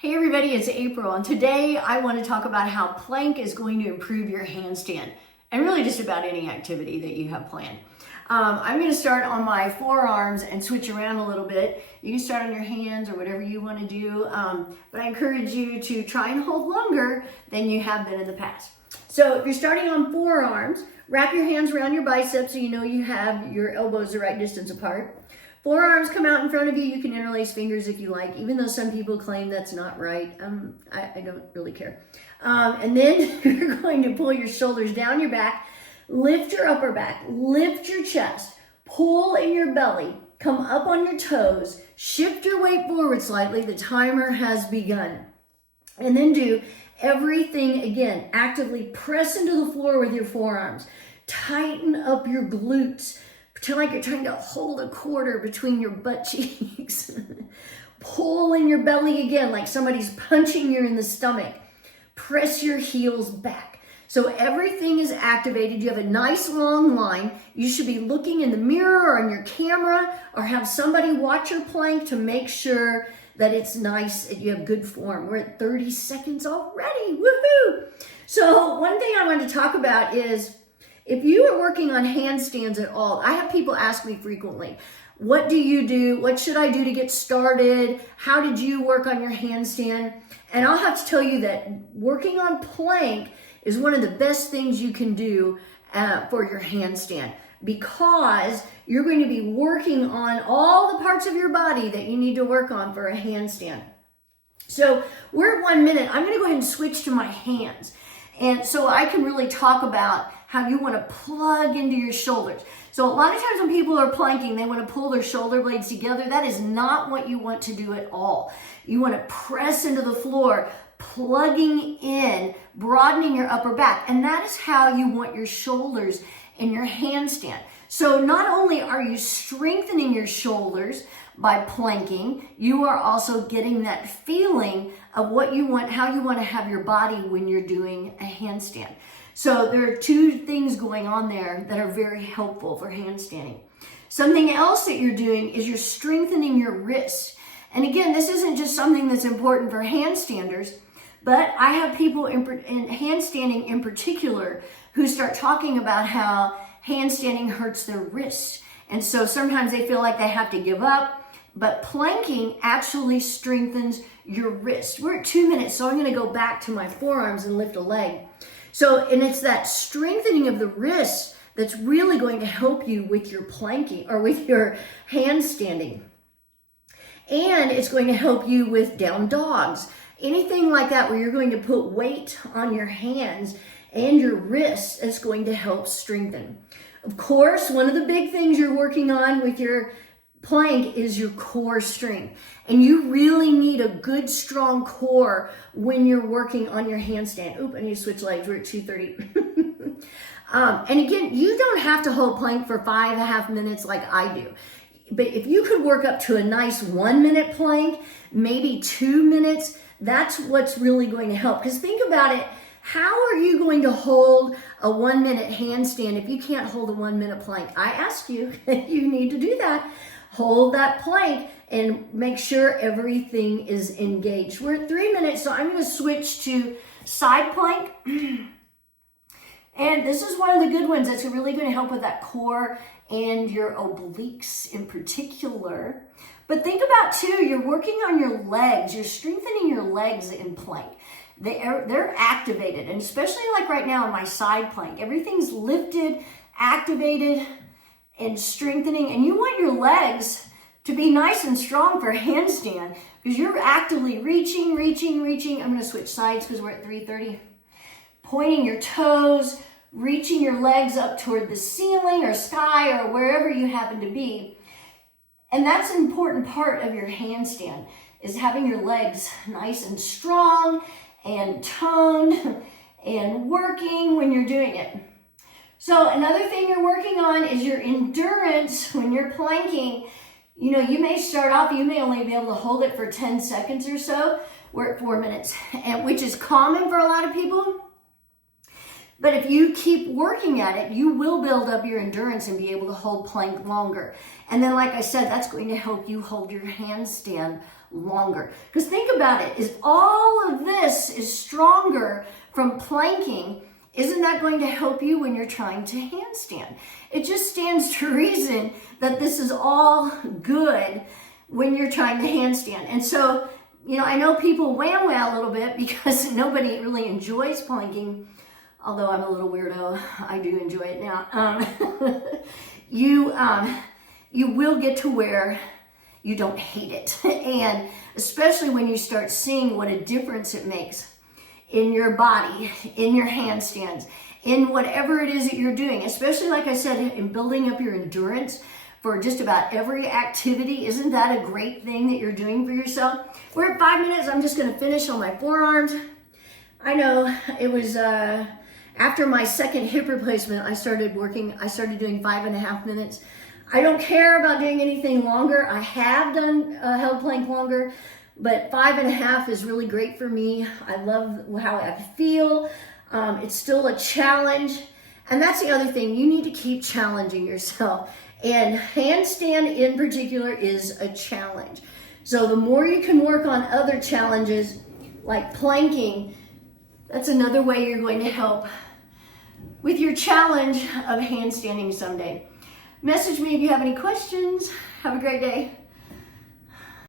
Hey everybody, it's April, and today I want to talk about how plank is going to improve your handstand and really just about any activity that you have planned. I'm going to start on my forearms and switch around a little bit. You can start on your hands or whatever you want to do, but I encourage you to try and hold longer than you have been in the past. So if you're starting on forearms, wrap your hands around your biceps so you know you have your elbows the right distance apart. Forearms come out in front of you. You can interlace fingers if you like, even though some people claim that's not right. I don't really care. And then you're going to pull your shoulders down your back, lift your upper back, lift your chest, pull in your belly, come up on your toes, shift your weight forward slightly. The timer has begun. And then do everything again. Actively press into the floor with your forearms. Tighten up your glutes. Pretend like you're trying to hold a quarter between your butt cheeks. Pull in your belly again like somebody's punching you in the stomach. Press your heels back. So everything is activated. You have a nice long line. You should be looking in the mirror or on your camera or have somebody watch your plank to make sure that it's nice and you have good form. We're at 30 seconds already. Woohoo! So one thing I want to talk about is if you are working on handstands at all, I have people ask me frequently, what do you do? What should I do to get started? How did you work on your handstand? And I'll have to tell you that working on plank is one of the best things you can do for your handstand, because you're going to be working on all the parts of your body that you need to work on for a handstand. So we're at 1 minute. I'm going to go ahead and switch to my hands. And so I can really talk about how you want to plug into your shoulders. So a lot of times when people are planking, they want to pull their shoulder blades together. That is not what you want to do at all. You want to press into the floor, plugging in, broadening your upper back. And that is how you want your shoulders in your handstand. So not only are you strengthening your shoulders by planking, you are also getting that feeling of what you want, how you want to have your body when you're doing a handstand. So there are two things going on there that are very helpful for handstanding. Something else that you're doing is you're strengthening your wrist. And again, this isn't just something that's important for handstanders, but I have people in handstanding in particular who start talking about how handstanding hurts their wrists. And so sometimes they feel like they have to give up, but planking actually strengthens your wrist. We're at 2 minutes, so I'm going to go back to my forearms and lift a leg. So, and it's that strengthening of the wrist that's really going to help you with your planking or with your handstanding. And it's going to help you with down dogs. Anything like that where you're going to put weight on your hands and your wrists is going to help strengthen. Of course, one of the big things you're working on with your plank is your core strength. And you really need a good, strong core when you're working on your handstand. Oop, I need to switch legs. We're at 2:30. And again, you don't have to hold plank for 5.5 minutes like I do. But if you could work up to a nice 1 minute plank, maybe 2 minutes, that's what's really going to help. Because think about it. How are you going to hold a 1 minute handstand if you can't hold a 1 minute plank? I ask you, you need to do that. Hold that plank and make sure everything is engaged. We're at 3 minutes, so I'm going to switch to side plank. And this is one of the good ones that's really going to help with that core and your obliques in particular. But think about too, you're working on your legs. You're strengthening your legs in plank. They're activated, and especially like right now in my side plank, everything's lifted, activated, and strengthening. And you want your legs to be nice and strong for handstand because you're actively reaching. I'm going to switch sides because we're at 3:30. Pointing your toes, reaching your legs up toward the ceiling or sky or wherever you happen to be. And that's an important part of your handstand, is having your legs nice and strong and toned and working when you're doing it. So another thing you're working on is your endurance when you're planking. You know, you may start off, you may only be able to hold it for 10 seconds or so. We're at 4 minutes, and which is common for a lot of people. But if you keep working at it, you will build up your endurance and be able to hold plank longer. And then, like I said, that's going to help you hold your handstand longer. Because think about it, if all of this is stronger from planking, isn't that going to help you when you're trying to handstand? It just stands to reason that this is all good when you're trying to handstand. And so, you know, I know people wham-wham a little bit because nobody really enjoys planking, although I'm a little weirdo. I do enjoy it now. You will get to where you don't hate it. And especially when you start seeing what a difference it makes in your body, in your handstands, in whatever it is that you're doing, especially like I said, in building up your endurance for just about every activity. Isn't that a great thing that you're doing for yourself? We're at 5 minutes. I'm just going to finish on my forearms. I know it was after my second hip replacement, I started doing 5.5 minutes. I don't care about doing anything longer. I have done held plank longer, but 5.5 is really great for me. I love how I feel. It's still a challenge. And that's the other thing. You need to keep challenging yourself. And handstand in particular is a challenge. So the more you can work on other challenges like planking, that's another way you're going to help with your challenge of handstanding someday. Message me if you have any questions. Have a great day.